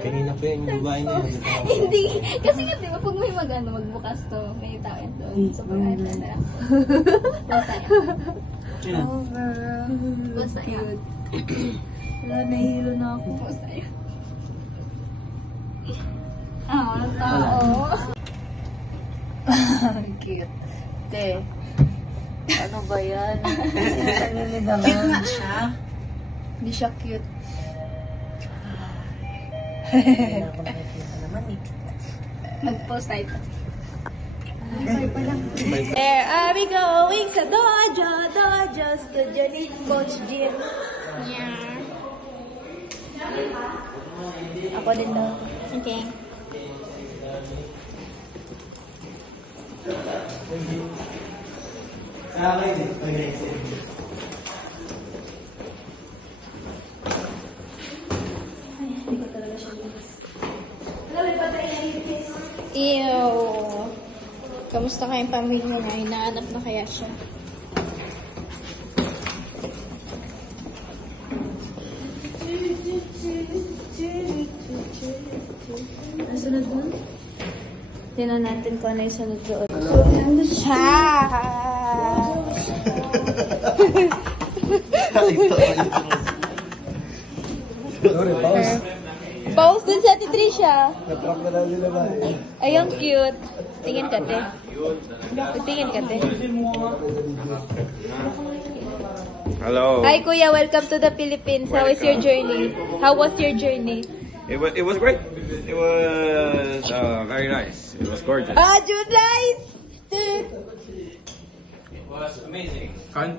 Kanina pa yan, yung babae niya. Hindi. Kasi nga, di ba, pag may magbukas to, may tao doon. So, pag ito na. Masaya. Oh, girl. Masaya. Wala, nahihilo na ako. Masaya. Walang tao. Cute. Te. Ano ba yan? Sinasangilid naman siya. Hindi siya cute. Hindi ako nakikita naman eh. Mag-post tayo. Where are we going? Sa dojo, studio ni Coach Jim. Yeah. Ako din daw. Okay. Ew. Kamusta kayong pamilya niya? Hinahanap na kaya siya? Ang sunod doon? Tingnan natin kung ano yung sunod doon. Ano siya? Pause dun sa Tricia. Natrap na lang nila ba? Ay, ang cute. Tingin ka, te. Tingin ka, te. Hello. Hi, Kuya. Welcome to the Philippines. How is your journey? How was your journey? It was great. It was very nice. It was gorgeous. Nice! It was amazing. It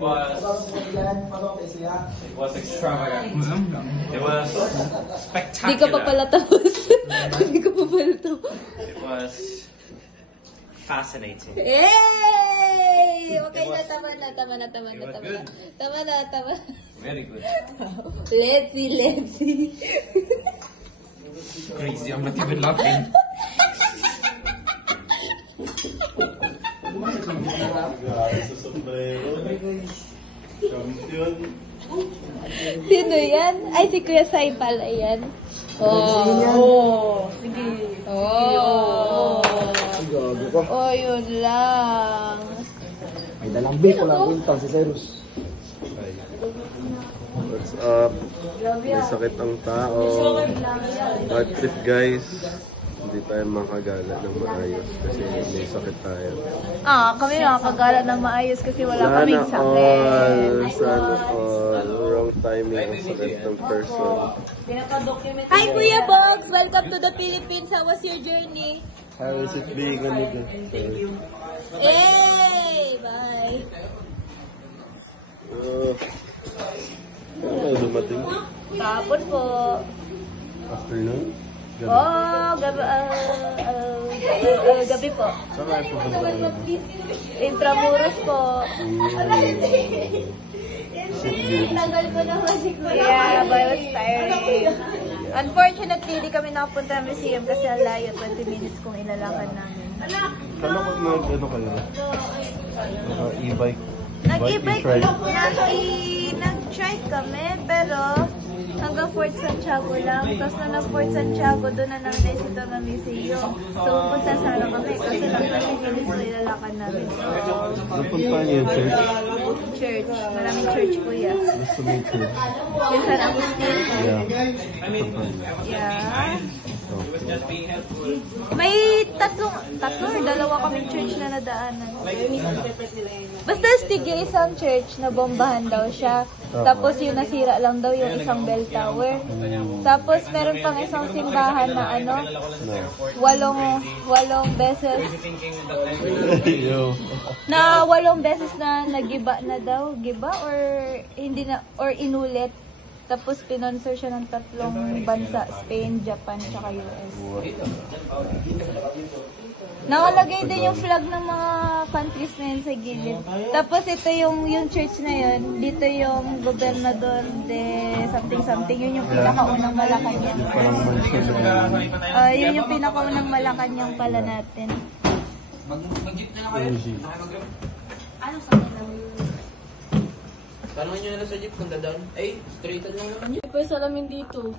was extravagant. It was spectacular. Di ka pa pala tapos. Di ka pa pala tapos. It was fascinating. Yay! Okay na, was- tama na. It was good. Tama. Very good. Let's see. Crazy. I'm not even laughing. Sino yan? Ay, si Kuya Sai pala yan. Sige. Gago ko. Yun lang. May dalang beef, walang kwenta si Cyrus. What's up? May sakit ang tao. Bad trip guys. Hindi tayo makagala ng maayos kasi may sakit tayo. Kami nakakagala ng maayos kasi wala kaming sakit. Sana all. Wrong timing ang sakit ng person. Hi, Kuya Bogs! Welcome to the Philippines. How was your journey? How is it being a nigga? Yay! Bye! Ano dumating? Kapon po. Afternoon? Gabi po. Saan kayo pupunta? Intramuros po. Tagal ko na kasi ko. Yeah, but I was tired. Unfortunately, di kami nakapunta ng museum kasi ang layo. 20 minutes kung ilalakad namin. Kala ko ano kayo? Naka-e-bike. Nag-e-bike, nag-try kami, pero hanggang Fort Santiago lang. Tapos na Fort Santiago, doon na namin naisita ng museum. So, pupunta sana kami kasi lang 20 minutes na ilalakad namin. Napunta niyo yung church? Church. Maraming church, kuya. Gusto mo yung church? Yung San Agustin. Yeah. Yeah. May tatlo or dalawa kaming church na nadaanan. Basta Stigay isang church na bombahan daw siya. Tapos yung nasira lang daw yung isang bell tower. Tapos meron pang isang simbahan na walong beses Yo. na 8 beses na nagiba na daw, giba or hindi na or inulit. Tapos pinonsor siya ng 3 bansa, Spain, Japan, tsaka US. Nakalagay din yung flag ng mga countries na yun sa gilid. Tapos ito yung church na yun, dito yung gobernador de something, yun yung pinakaunang Malacanang. Yun yung pinakaunang Malacanang pala natin. Ano sa kanila? Tanongin nyo na lang sa jeep kung dadaan. Ay, straightan lang naman yun. May pa yung salamin dito.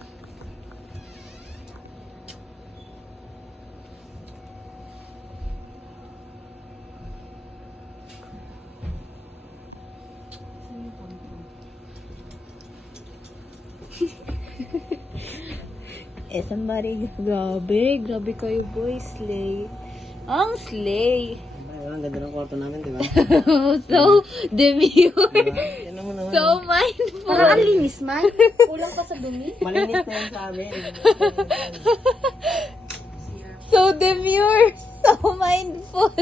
somebody. Grabe kayo boys. Slay. Ang slay. Ang ganda ng kwarto namin, di ba? So demure. Yan naman naman. So mindful. Parang ang linis man. Kulang pa sa dumi. Malinis na yan sa amin. So demure. So mindful.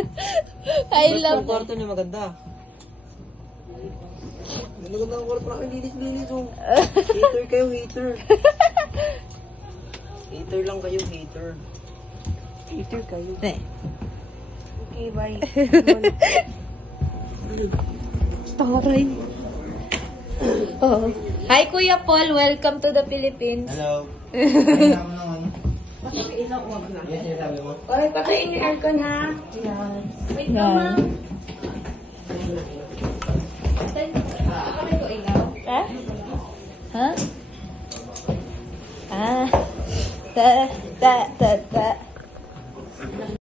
I love Ang kwarto niya maganda. Maganda ang kwarto namin. Linis-linis. Oh. Hater kayo, hater. Hater lang kayo, hater. Hater kayo. Okay, bye. Taray. Oh. Hi Kuya Paul, welcome to the Philippines. Hello. Ay, naman naman. Yan yung sabi mo. Oy, patayin yung aircon ha. Wait ka, Yan. ma'am. Ha? Ha? Ah. Ta.